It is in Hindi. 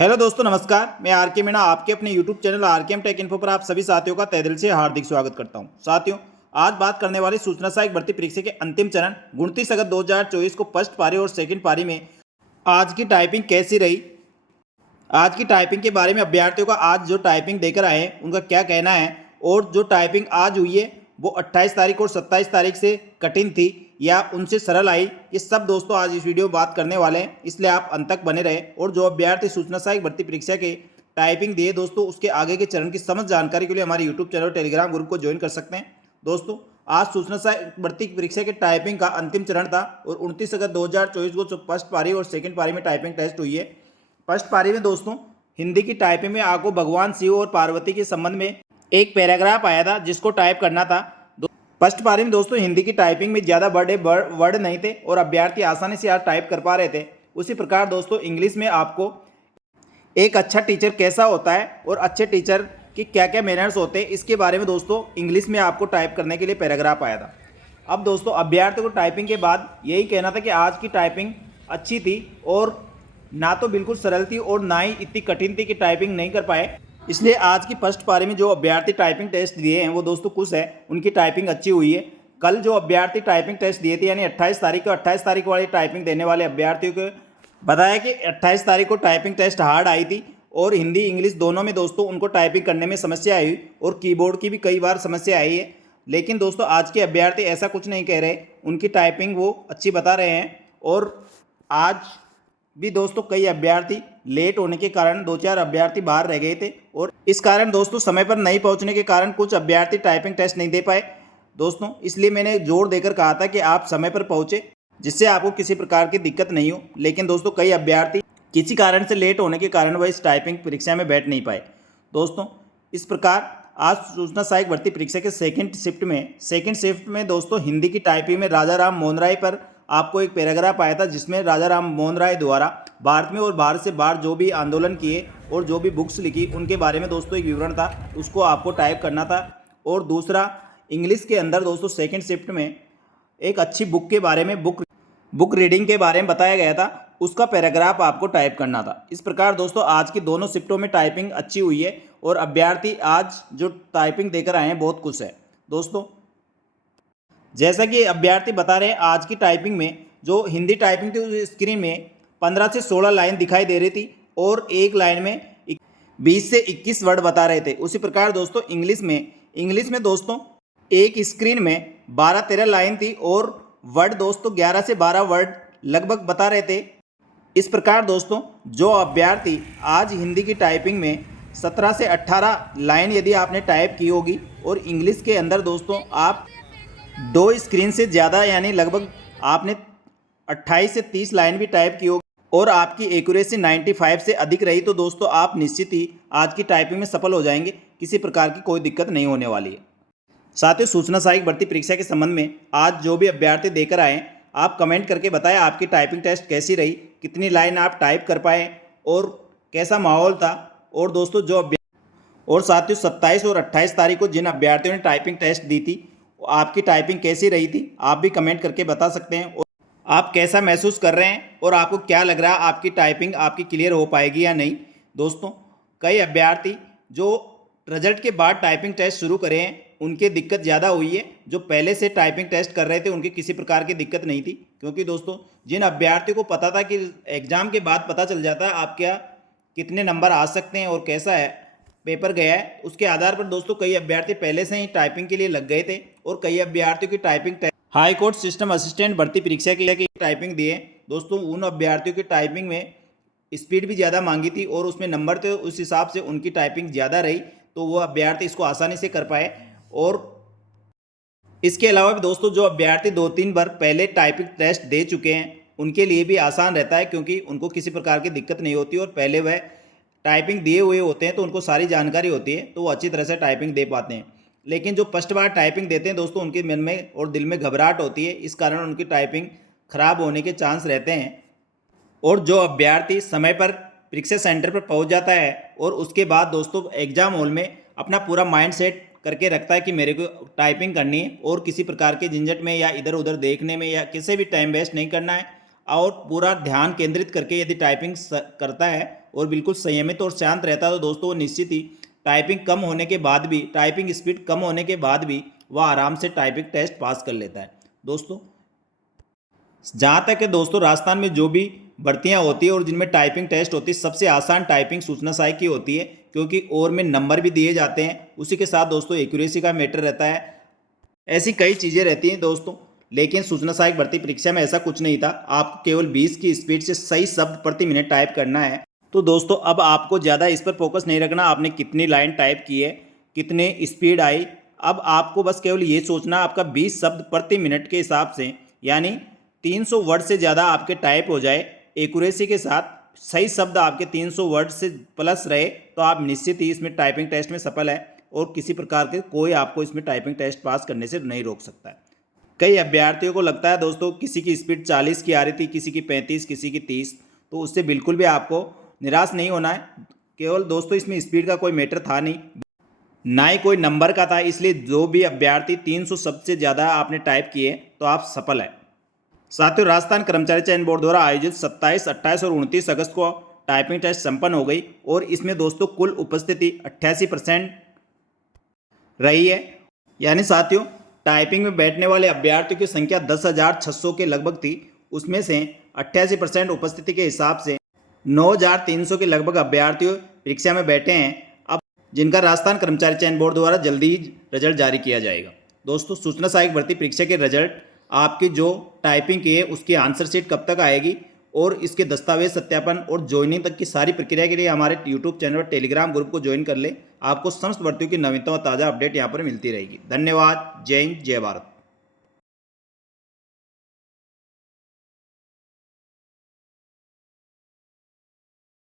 हेलो दोस्तों, नमस्कार। मैं आर के मीणा आपके अपने यूट्यूब चैनल आर के एम टेक इन्फो पर आप सभी साथियों का तहे दिल से हार्दिक स्वागत करता हूं। साथियों, आज बात करने वाली सूचना सहायक भर्ती परीक्षा के अंतिम चरण 29 अगस्त 2024 को फर्स्ट पारी और सेकंड पारी में आज की टाइपिंग कैसी रही, आज की टाइपिंग के बारे में अभ्यर्थियों का आज जो टाइपिंग देकर आए हैं उनका क्या कहना है, और जो टाइपिंग आज हुई है वो 28 तारीख और 27 तारीख से कठिन थी या उनसे सरल आई, ये सब दोस्तों आज इस वीडियो में बात करने वाले हैं, इसलिए आप अंत तक बने रहे। और जो अभ्यर्थी सूचना सहायक भर्ती परीक्षा के टाइपिंग दिए दोस्तों, उसके आगे के चरण की समझ जानकारी के लिए हमारे यूट्यूब चैनल और टेलीग्राम ग्रुप को ज्वाइन कर सकते हैं। दोस्तों, आज सूचना सहायक भर्ती परीक्षा के टाइपिंग का अंतिम चरण था और 29 अगस्त 2024 को जो फर्स्ट पारी और सेकेंड पारी में टाइपिंग टेस्ट हुई है। फर्स्ट पारी में दोस्तों हिंदी की टाइपिंग में आपको भगवान शिव और पार्वती के संबंध में एक पैराग्राफ आया था जिसको टाइप करना था। फर्स्ट पारी में दोस्तों हिंदी की टाइपिंग में ज़्यादा बड़े वर्ड नहीं थे और अभ्यर्थी आसानी से आज टाइप कर पा रहे थे। उसी प्रकार दोस्तों इंग्लिश में आपको एक अच्छा टीचर कैसा होता है और अच्छे टीचर की क्या क्या मैनर्स होते हैं, इसके बारे में दोस्तों इंग्लिश में आपको टाइप करने के लिए पैराग्राफ आया था। अब दोस्तों अभ्यर्थी को टाइपिंग के बाद यही कहना था कि आज की टाइपिंग अच्छी थी और ना तो बिल्कुल सरल थी और ना ही इतनी कठिन थी कि टाइपिंग नहीं कर पाए। इसलिए आज की फर्स्ट पारी में जो अभ्यर्थी टाइपिंग टेस्ट दिए हैं वो दोस्तों खुश है, उनकी टाइपिंग अच्छी हुई है। कल जो अभ्यर्थी टाइपिंग टेस्ट दिए थे यानी 28 तारीख को 28 तारीख वाली टाइपिंग देने वाले अभ्यर्थियों को बताया कि 28 तारीख को टाइपिंग टेस्ट हार्ड आई थी और हिंदी इंग्लिश दोनों में दोस्तों उनको टाइपिंग करने में समस्या आई और कीबोर्ड की भी कई बार समस्या आई है। लेकिन दोस्तों आज के अभ्यर्थी ऐसा कुछ नहीं कह रहे, उनकी टाइपिंग वो अच्छी बता रहे हैं। और आज भी दोस्तों कई अभ्यर्थी लेट होने के कारण 2-4 अभ्यर्थी बाहर रह गए थे और इस कारण दोस्तों समय पर नहीं पहुंचने के कारण कुछ अभ्यर्थी टाइपिंग टेस्ट नहीं दे पाए दोस्तों। इसलिए मैंने जोर देकर कहा था कि आप समय पर पहुंचे जिससे आपको किसी प्रकार की दिक्कत नहीं हो। लेकिन दोस्तों कई अभ्यर्थी किसी कारण से लेट होने के कारण वह इस टाइपिंग परीक्षा में बैठ नहीं पाए दोस्तों। इस प्रकार आज सूचना सहायक भर्ती परीक्षा के सेकेंड शिफ्ट में दोस्तों हिंदी की टाइपिंग में राजा राम मोहन राय पर आपको एक पैराग्राफ आया था जिसमें राजा राम मोहन राय द्वारा भारत में और भारत से बाहर जो भी आंदोलन किए और जो भी बुक्स लिखी उनके बारे में दोस्तों एक विवरण था, उसको आपको टाइप करना था। और दूसरा इंग्लिश के अंदर दोस्तों सेकंड शिफ्ट में एक अच्छी बुक के बारे में बुक रीडिंग के बारे में बताया गया था, उसका पैराग्राफ आपको टाइप करना था। इस प्रकार दोस्तों आज की दोनों शिफ्टों में टाइपिंग अच्छी हुई है और अभ्यर्थी आज जो टाइपिंग देकर आए हैं बहुत खुश है दोस्तों। जैसा कि अभ्यर्थी बता रहे हैं आज की टाइपिंग में जो हिंदी टाइपिंग थी उस स्क्रीन में 15 से 16 लाइन दिखाई दे रही थी और एक लाइन में 20 से 21 वर्ड बता रहे थे। उसी प्रकार दोस्तों इंग्लिश में दोस्तों एक स्क्रीन में 12-13 लाइन थी और वर्ड दोस्तों 11 से 12 वर्ड लगभग बता रहे थे। इस प्रकार दोस्तों जो अभ्यर्थी आज हिंदी की टाइपिंग में 17 से 18 लाइन यदि आपने टाइप की होगी और इंग्लिश के अंदर दोस्तों आप 2 स्क्रीन से ज़्यादा यानी लगभग आपने 28 से 30 लाइन भी टाइप की होगी और आपकी एक्यूरेसी 95 से अधिक रही तो दोस्तों आप निश्चित ही आज की टाइपिंग में सफल हो जाएंगे, किसी प्रकार की कोई दिक्कत नहीं होने वाली है। साथ ही सूचना सहायक भर्ती परीक्षा के संबंध में आज जो भी अभ्यर्थी देकर आए आप कमेंट करके बताएं आपकी टाइपिंग टेस्ट कैसी रही, कितनी लाइन आप टाइप कर पाए और कैसा माहौल था। और दोस्तों और साथ ही 27 और 28 तारीख को जिन अभ्यर्थियों ने टाइपिंग टेस्ट दी थी आपकी टाइपिंग कैसी रही थी, आप भी कमेंट करके बता सकते हैं। और आप कैसा महसूस कर रहे हैं और आपको क्या लग रहा है आपकी टाइपिंग आपकी क्लियर हो पाएगी या नहीं दोस्तों। कई अभ्यर्थी जो रिजल्ट के बाद टाइपिंग टेस्ट शुरू करे हैं उनकी दिक्कत ज़्यादा हुई है, जो पहले से टाइपिंग टेस्ट कर रहे थे उनकी किसी प्रकार की दिक्कत नहीं थी। क्योंकि दोस्तों जिन अभ्यर्थियों को पता था कि एग्ज़ाम के बाद पता चल जाता है आपके कितने नंबर आ सकते हैं और कैसा है पेपर गया है, उसके आधार पर दोस्तों कई अभ्यर्थी पहले से ही टाइपिंग के लिए लग गए थे और कई अभ्यर्थियों की typing high court system assistant भर्ती परीक्षा की टाइपिंग दिए दोस्तों। उन अभ्यर्थियों की टाइपिंग में स्पीड भी ज़्यादा मांगी थी और उसमें नंबर थे, उस हिसाब से उनकी टाइपिंग ज़्यादा रही तो वो अभ्यर्थी इसको आसानी से कर पाए। और इसके अलावा भी दोस्तों जो अभ्यर्थी 2-3 बार पहले टाइपिंग टेस्ट दे चुके हैं उनके लिए भी आसान रहता है, क्योंकि उनको किसी प्रकार की दिक्कत नहीं होती और पहले वह टाइपिंग दिए हुए होते हैं तो उनको सारी जानकारी होती है तो वो अच्छी तरह से टाइपिंग दे पाते हैं। लेकिन जो फर्स्ट बार टाइपिंग देते हैं दोस्तों उनके मन में और दिल में घबराहट होती है, इस कारण उनकी टाइपिंग खराब होने के चांस रहते हैं। और जो अभ्यर्थी समय पर परीक्षा सेंटर पर पहुंच जाता है और उसके बाद दोस्तों एग्जाम हॉल में अपना पूरा माइंड सेट करके रखता है कि मेरे को टाइपिंग करनी है और किसी प्रकार के झंझट में या इधर उधर देखने में या किसी भी टाइम वेस्ट नहीं करना है, और पूरा ध्यान केंद्रित करके यदि टाइपिंग करता है और बिल्कुल संयमित और शांत रहता है तो दोस्तों वो निश्चित ही टाइपिंग कम होने के बाद भी, टाइपिंग स्पीड कम होने के बाद भी वह आराम से टाइपिंग टेस्ट पास कर लेता है। दोस्तों जहाँ तक है दोस्तों राजस्थान में जो भी भर्तियाँ होती है और जिनमें टाइपिंग टेस्ट होती है, सबसे आसान टाइपिंग सूचना सहायक की होती है, क्योंकि और में नंबर भी दिए जाते हैं, उसी के साथ दोस्तों एक्यूरेसी का मैटर रहता है। ऐसी कई चीज़ें रहती हैं दोस्तों, लेकिन सूचना सहायक भर्ती परीक्षा में ऐसा कुछ नहीं था। आपको केवल 20 की स्पीड से सही शब्द प्रति मिनट टाइप करना है। तो दोस्तों अब आपको ज़्यादा इस पर फोकस नहीं रखना, आपने कितनी लाइन टाइप की है, कितने स्पीड आई। अब आपको बस केवल ये सोचना आपका 20 शब्द प्रति मिनट के हिसाब से, यानी 300 वर्ड से ज़्यादा आपके टाइप हो जाए एक्यूरेसी के साथ, सही शब्द आपके 300 वर्ड से प्लस रहे, तो आप निश्चित ही इसमें टाइपिंग टेस्ट में सफल है और किसी प्रकार के कोई आपको इसमें टाइपिंग टेस्ट पास करने से नहीं रोक सकता है। कई अभ्यर्थियों को लगता है दोस्तों किसी की स्पीड 40 की आ रही थी, किसी की 35, किसी की 30, तो उससे बिल्कुल भी आपको निराश नहीं होना है। केवल दोस्तों इसमें स्पीड का कोई मैटर था नहीं, ना ही कोई नंबर का था, इसलिए जो भी अभ्यर्थी 300 शब्द से ज़्यादा आपने टाइप किए तो आप सफल है। साथियों राजस्थान कर्मचारी चयन बोर्ड द्वारा आयोजित 27, 28 और 29 अगस्त को टाइपिंग टेस्ट संपन्न हो गई और इसमें दोस्तों कुल उपस्थिति 88% रही है। यानी साथियों टाइपिंग में बैठने वाले अभ्यर्थियों की संख्या 10,600 के लगभग थी, उसमें से 88% उपस्थिति के हिसाब से 9,300 के लगभग अभ्यर्थियों परीक्षा में बैठे हैं। अब जिनका राजस्थान कर्मचारी चयन बोर्ड द्वारा जल्दी ही रिजल्ट जारी किया जाएगा। दोस्तों सूचना सहायक भर्ती परीक्षा के रिजल्ट आपकी जो टाइपिंग की है उसकी आंसर शीट कब तक आएगी और इसके दस्तावेज सत्यापन और ज्वाइनिंग तक की सारी प्रक्रिया के लिए हमारे यूट्यूब चैनल और टेलीग्राम ग्रुप को ज्वाइन कर ले। आपको समस्त भर्तियों की नवीनतम और ताज़ा अपडेट यहाँ पर मिलती रहेगी। धन्यवाद। जय हिंद, जय भारत।